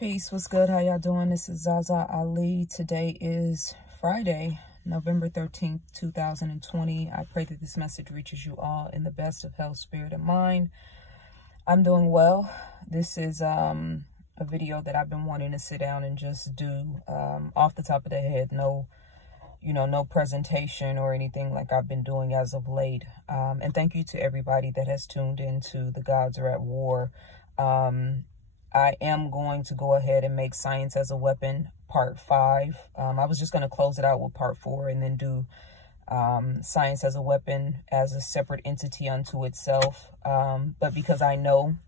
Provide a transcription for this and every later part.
Peace, what's good? How y'all doing? This is ZaZa Ali. Today is Friday, November 13th, 2020. I pray that this message reaches you all in the best of health, spirit, and mind. I'm doing well. This is a video that I've been wanting to sit down and just do off the top of the head. No presentation or anything like I've been doing as of late. And thank you to everybody that has tuned into The Gods Are at War. I am going to go ahead and make Science as a Weapon part 5. I was just going to close it out with part 4 and then do Science as a Weapon as a separate entity unto itself. But because I know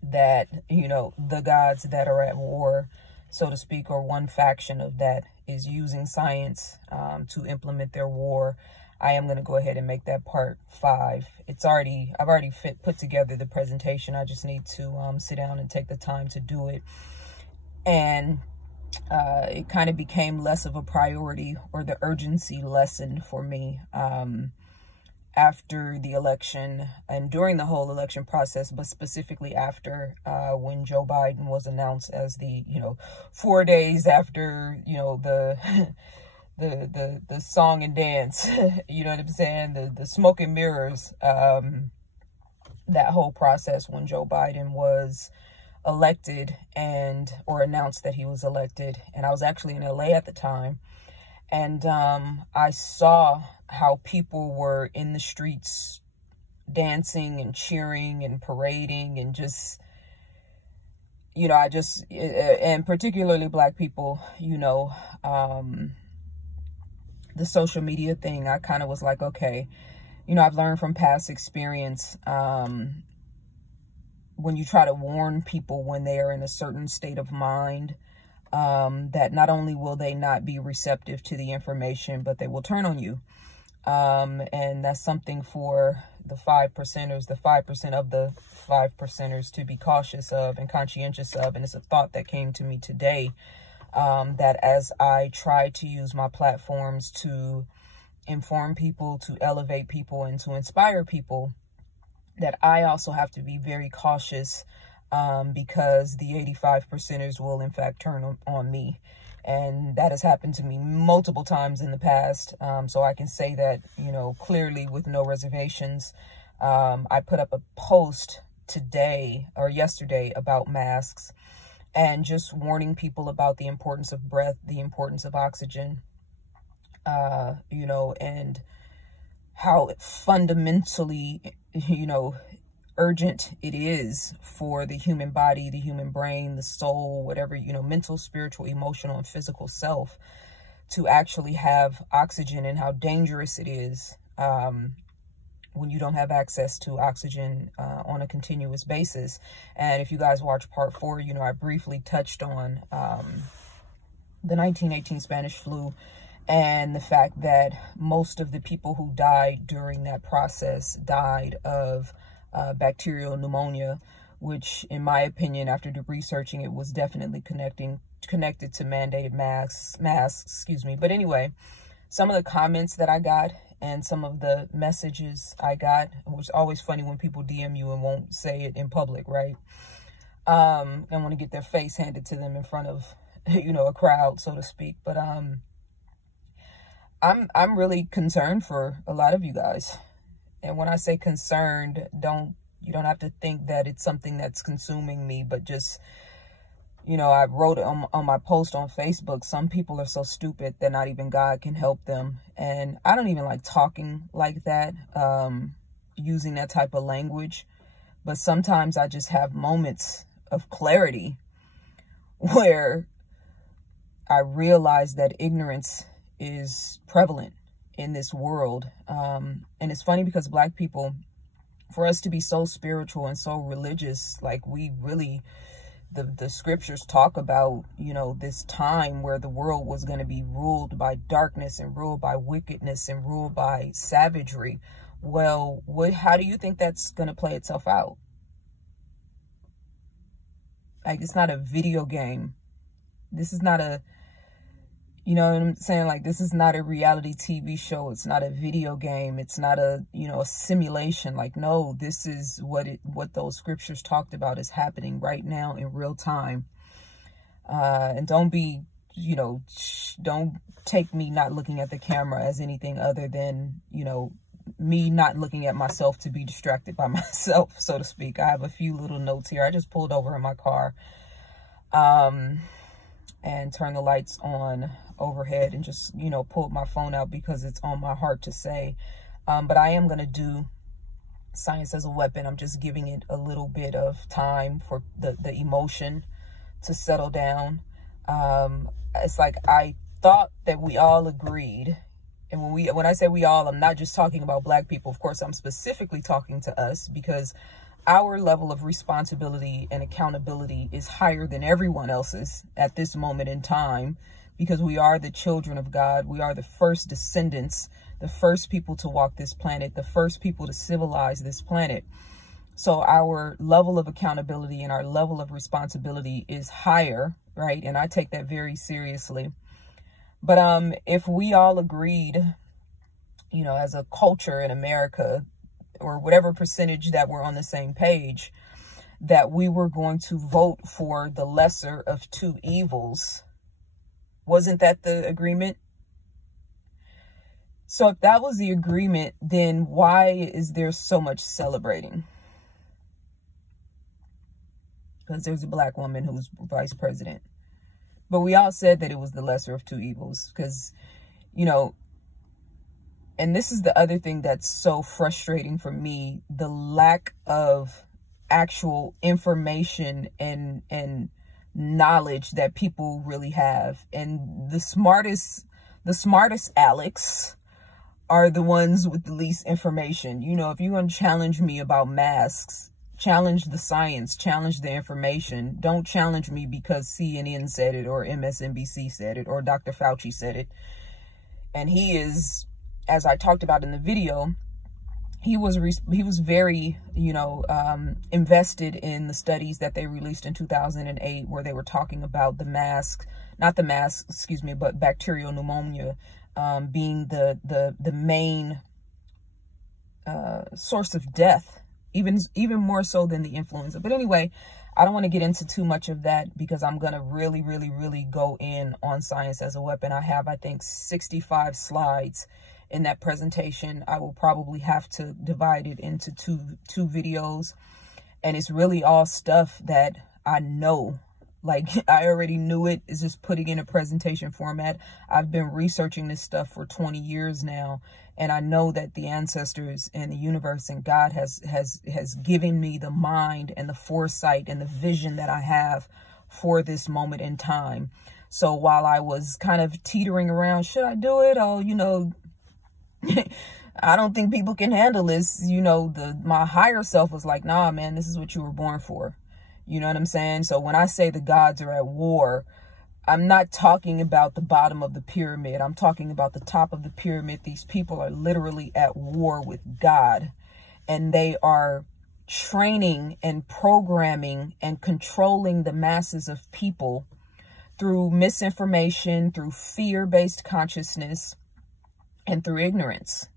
that, the gods that are at war, so to speak, or one faction of that is using science to implement their war, I am going to go ahead and make that part 5. I've already put together the presentation. I just need to sit down and take the time to do it. And it kind of became less of a priority, or the urgency lessened for me after the election and during the whole election process, but specifically after when Joe Biden was announced as the, 4 days after, the song and dance, you know what I'm saying? The smoke and mirrors, that whole process when Joe Biden was elected or announced that he was elected. And I was actually in LA at the time. And I saw how people were in the streets dancing and cheering and parading and just, and particularly Black people, the social media thing, I kind of was like, okay, I've learned from past experience, when you try to warn people when they are in a certain state of mind, that not only will they not be receptive to the information, but they will turn on you. And that's something for the 5%ers, the 5% of the 5%ers to be cautious of and conscientious of. And it's a thought that came to me today, that as I try to use my platforms to inform people, to elevate people, and to inspire people, that I also have to be very cautious, because the 85%ers will in fact turn on me. And that has happened to me multiple times in the past. So I can say that, clearly with no reservations. I put up a post today or yesterday about masks and just warning people about the importance of breath, the importance of oxygen, and how fundamentally, urgent it is for the human body, the human brain, the soul, whatever, mental, spiritual, emotional, and physical self to actually have oxygen, and how dangerous it is when you don't have access to oxygen on a continuous basis. And if you guys watch part 4, I briefly touched on the 1918 Spanish flu and the fact that most of the people who died during that process died of bacterial pneumonia, which in my opinion, after researching it, was definitely connected to mandated masks, But anyway, some of the comments that I got and some of the messages I got, which is always funny when people DM you and won't say it in public, right? And want to get their face handed to them in front of, a crowd, so to speak. But I'm really concerned for a lot of you guys. And when I say concerned, you don't have to think that it's something that's consuming me, but just, I wrote on my post on Facebook, some people are so stupid that not even God can help them. And I don't even like talking like that, using that type of language. But sometimes I just have moments of clarity where I realize that ignorance is prevalent in this world. And it's funny because Black people, for us to be so spiritual and so religious, like we really, the scriptures talk about, this time where the world was going to be ruled by darkness and ruled by wickedness and ruled by savagery. Well, how do you think that's going to play itself out? Like, it's not a video game. This is not a, you know what I'm saying? Like, this is not a reality TV show. It's not a video game. It's not a, a simulation. Like, no, this is what those scriptures talked about is happening right now in real time. And don't be, you know, don't take me not looking at the camera as anything other than, you know, me not looking at myself to be distracted by myself, so to speak. I have a few little notes here. I just pulled over in my car and turned the lights on overhead and just, you know, pulled my phone out because it's on my heart to say. But I am going to do Science as a Weapon. I'm just giving it a little bit of time for the emotion to settle down. It's like I thought that we all agreed. And when I say we all, I'm not just talking about Black people. Of course, I'm specifically talking to us because our level of responsibility and accountability is higher than everyone else's at this moment in time, because we are the children of God. We are the first descendants, the first people to walk this planet, the first people to civilize this planet. So our level of accountability and our level of responsibility is higher, right? And I take that very seriously. But if we all agreed, you know, as a culture in America, or whatever percentage that we're on the same page, that we were going to vote for the lesser of two evils, wasn't that the agreement? So if that was the agreement, then why is there so much celebrating? Because there's a Black woman who's vice president. But we all said that it was the lesser of two evils because, you know, and this is the other thing that's so frustrating for me, the lack of actual information and knowledge that people really have. And the smartest Alex are the ones with the least information. You know, if you're going to challenge me about masks, challenge the science, challenge the information. Don't challenge me because CNN said it or MSNBC said it or Dr. Fauci said it. And he is, as I talked about in the video, he was very, you know, invested in the studies that they released in 2008, where they were talking about the mask, not the mask, excuse me, but bacterial pneumonia being the main source of death. Even more so than the influenza. But anyway, I don't want to get into too much of that because I'm going to really go in on Science as a Weapon. I have, I think, 65 slides in that presentation. I will probably have to divide it into two videos. And it's really all stuff that I know. Like, I already knew it. It's just putting in a presentation format. I've been researching this stuff for 20 years now. And I know that the ancestors and the universe and God has given me the mind and the foresight and the vision that I have for this moment in time. So while I was kind of teetering around, should I do it? Oh, you know, I don't think people can handle this. You know, my higher self was like, nah, man, this is what you were born for. You know what I'm saying? So when I say the gods are at war, I'm not talking about the bottom of the pyramid. I'm talking about the top of the pyramid. These people are literally at war with God, and they are training and programming and controlling the masses of people through misinformation, through fear-based consciousness, and through ignorance.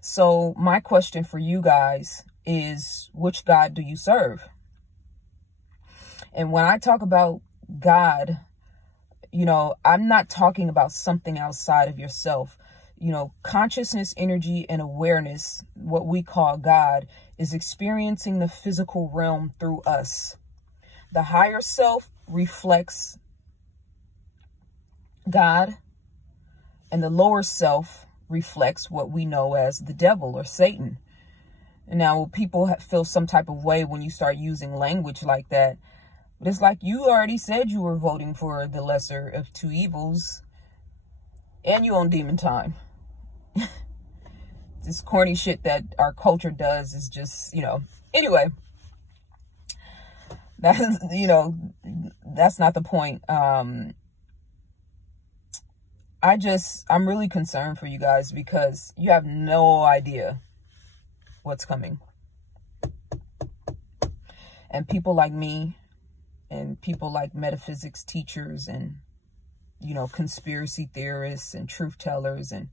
So my question for you guys is, which God do you serve? And when I talk about God, you know, I'm not talking about something outside of yourself. You know, consciousness, energy, and awareness, what we call God, is experiencing the physical realm through us. The higher self reflects God, and the lower self reflects what we know as the devil or Satan. And now people feel some type of way when you start using language like that. But it's like, you already said you were voting for the lesser of two evils, and you own demon time. This corny shit that our culture does is just, you know, anyway, that's, you know, that's not the point. I'm really concerned for you guys because you have no idea what's coming. And people like me, and people like metaphysics teachers and, you know, conspiracy theorists and truth tellers and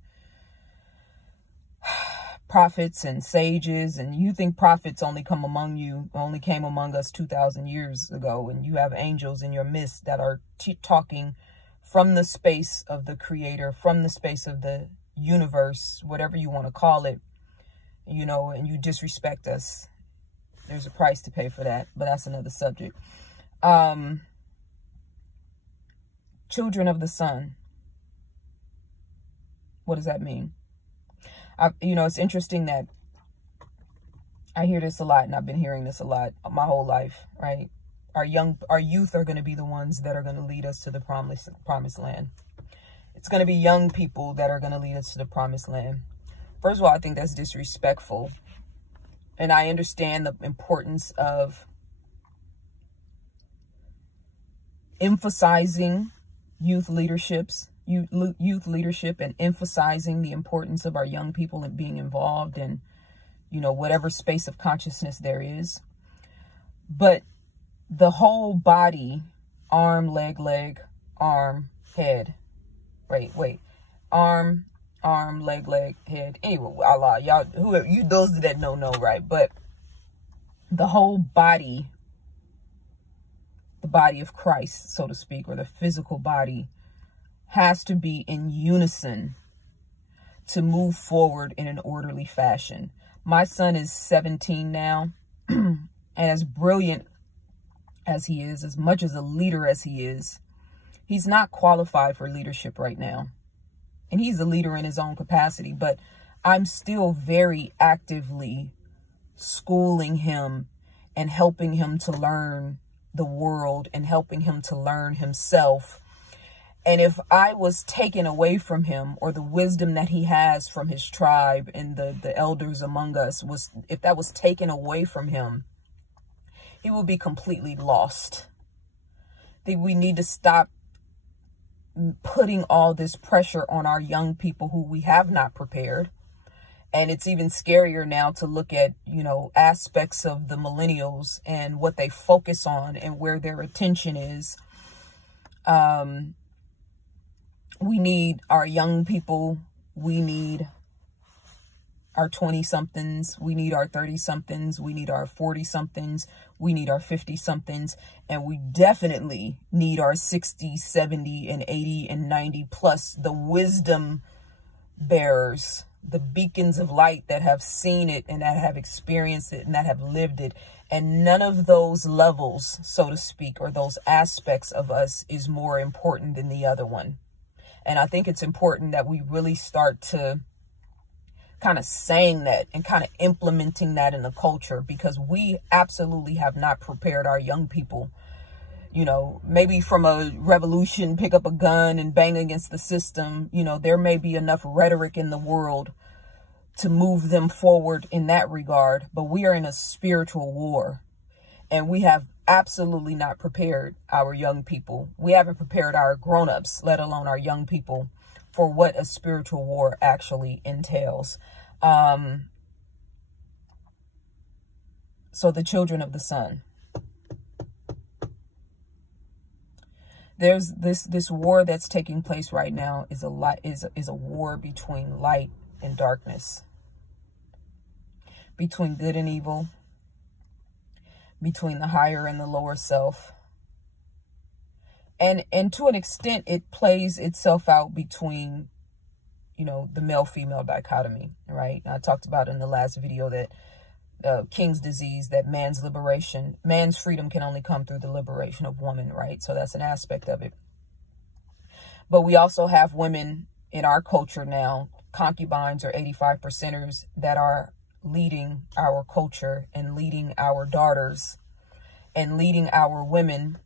prophets and sages, and you think prophets only came among us 2,000 years ago, and you have angels in your midst that are talking from the space of the creator, from the space of the universe, whatever you want to call it, you know, and you disrespect us. There's a price to pay for that, but that's another subject. Children of the sun. What does that mean? You know, it's interesting that I hear this a lot, and I've been hearing this a lot my whole life, right? Our youth are going to be the ones that are going to lead us to the promised land. It's going to be young people that are going to lead us to the promised land. First of all, I think that's disrespectful. And I understand the importance of emphasizing youth leadership and emphasizing the importance of our young people and being involved in, you know, whatever space of consciousness there is. But the whole body, arm, leg, arm, head, wait, arm, leg, head. Anyway, Allah, y'all, those that know, right? But the whole body, the body of Christ, so to speak, or the physical body, has to be in unison to move forward in an orderly fashion. My son is 17 now, and as brilliant as he is, as much as a leader as he is, he's not qualified for leadership right now. And he's a leader in his own capacity, but I'm still very actively schooling him and helping him to learn the world and helping him to learn himself. And if I was taken away from him, or the wisdom that he has from his tribe and the elders among us, if that was taken away from him, he will be completely lost. I think we need to stop putting all this pressure on our young people who we have not prepared. And it's even scarier now to look at, you know, aspects of the millennials and what they focus on and where their attention is. We need our young people. We need our 20-somethings. We need our 30-somethings. We need our 40-somethings. We need our 50-somethings. And we definitely need our 60, 70, and 80, and 90 plus, the wisdom bearers, the beacons of light that have seen it and that have experienced it and that have lived it. And none of those levels, so to speak, or those aspects of us is more important than the other one. And I think it's important that we really start to kind of saying that and kind of implementing that in the culture, because we absolutely have not prepared our young people. You know, maybe from a revolution, pick up a gun and bang against the system. You know, there may be enough rhetoric in the world to move them forward in that regard. But we are in a spiritual war, and we have absolutely not prepared our young people. We haven't prepared our grown-ups, let alone our young people, for what a spiritual war actually entails. So the children of the sun. There's this war that's taking place right now is a war between light and darkness, between good and evil, between the higher and the lower self. And to an extent, it plays itself out between, you know, the male-female dichotomy, right? I talked about in the last video that King's disease, that man's freedom can only come through the liberation of woman, right? So that's an aspect of it. But we also have women in our culture now, concubines or 85%ers, that are leading our culture and leading our daughters and leading our women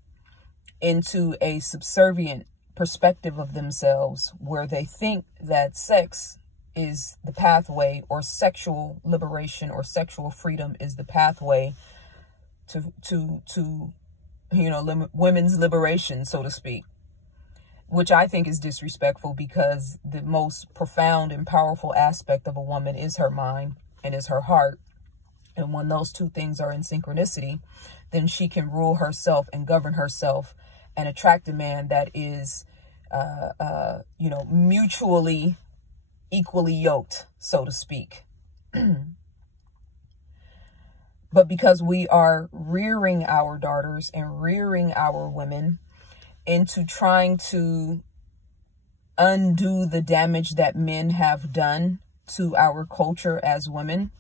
into a subservient perspective of themselves, where they think that sex is the pathway, or sexual liberation or sexual freedom is the pathway to you know, women's liberation, so to speak, which I think is disrespectful, because the most profound and powerful aspect of a woman is her mind and is her heart. And when those two things are in synchronicity, then she can rule herself and govern herself and attract a man that is, you know, mutually equally yoked, so to speak. But because we are rearing our daughters and rearing our women into trying to undo the damage that men have done to our culture as women,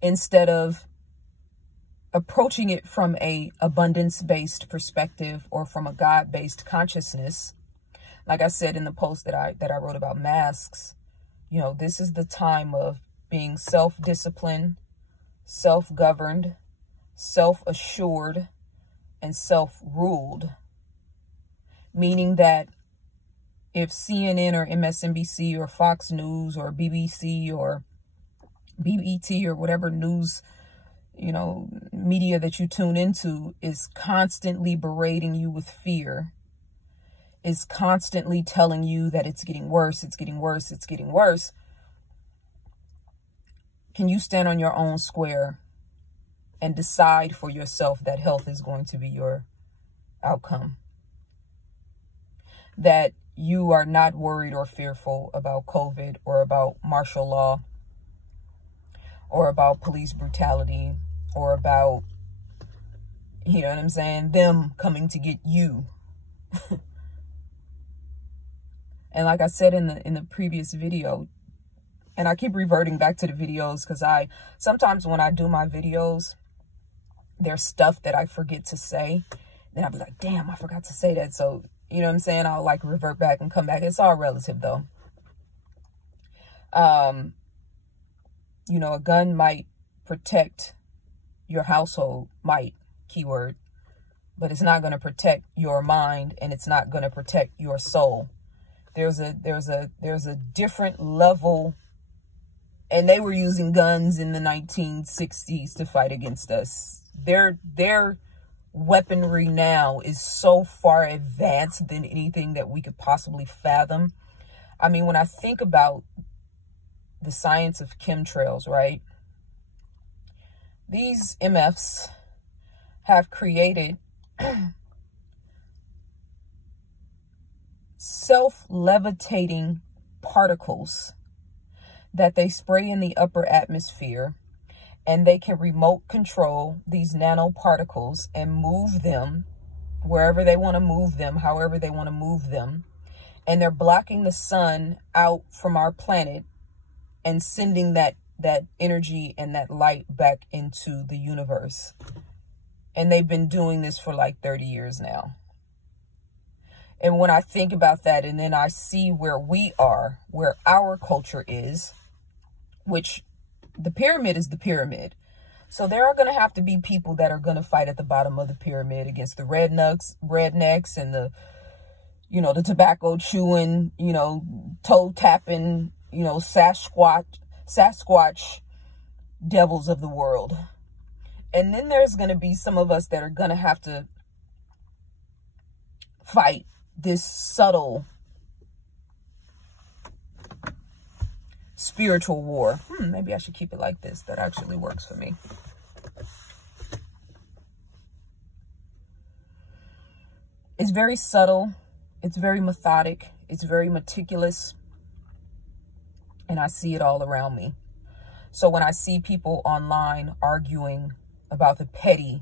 instead of approaching it from a abundance-based perspective or from a God-based consciousness, like I said in the post that I wrote about masks, you know, this is the time of being self-disciplined, self-governed, self-assured, and self-ruled. Meaning that if CNN or MSNBC or Fox News or BBC or BET or whatever news, you know, media that you tune into is constantly berating you with fear, is constantly telling you that it's getting worse, it's getting worse, it's getting worse, can you stand on your own square and decide for yourself that health is going to be your outcome? That you are not worried or fearful about COVID or about martial law or about police brutality or about, you know what I'm saying, them coming to get you. And like I said in the previous video, and I keep reverting back to the videos because sometimes when I do my videos, there's stuff that I forget to say. Then I'll be like, damn, I forgot to say that. So, you know what I'm saying? I'll like revert back and come back. It's all relative though. You know, a gun might protect your household, might, keyword, but it's not going to protect your mind and it's not going to protect your soul. There's a different level. And they were using guns in the 1960s to fight against us. Their weaponry now is so far advanced than anything that we could possibly fathom. I mean, when I think about the science of chemtrails, right? These MFs have created self-levitating particles that they spray in the upper atmosphere, and they can remote control these nanoparticles and move them wherever they want to move them, however they want to move them. And they're blocking the sun out from our planet and sending that energy and that light back into the universe. And they've been doing this for like 30 years now. And when I think about that, and then I see where we are, where our culture is, which the pyramid is the pyramid. So there are going to have to be people that are going to fight at the bottom of the pyramid against the rednecks and the, you know, the tobacco chewing, you know, toe tapping, you know, Sasquatch devils of the world. And then there's going to be some of us that are going to have to fight this subtle spiritual war. Maybe I should keep it like this. That actually works for me. It's very subtle. It's very methodic. It's very meticulous. And I see it all around me. So when I see people online arguing about the petty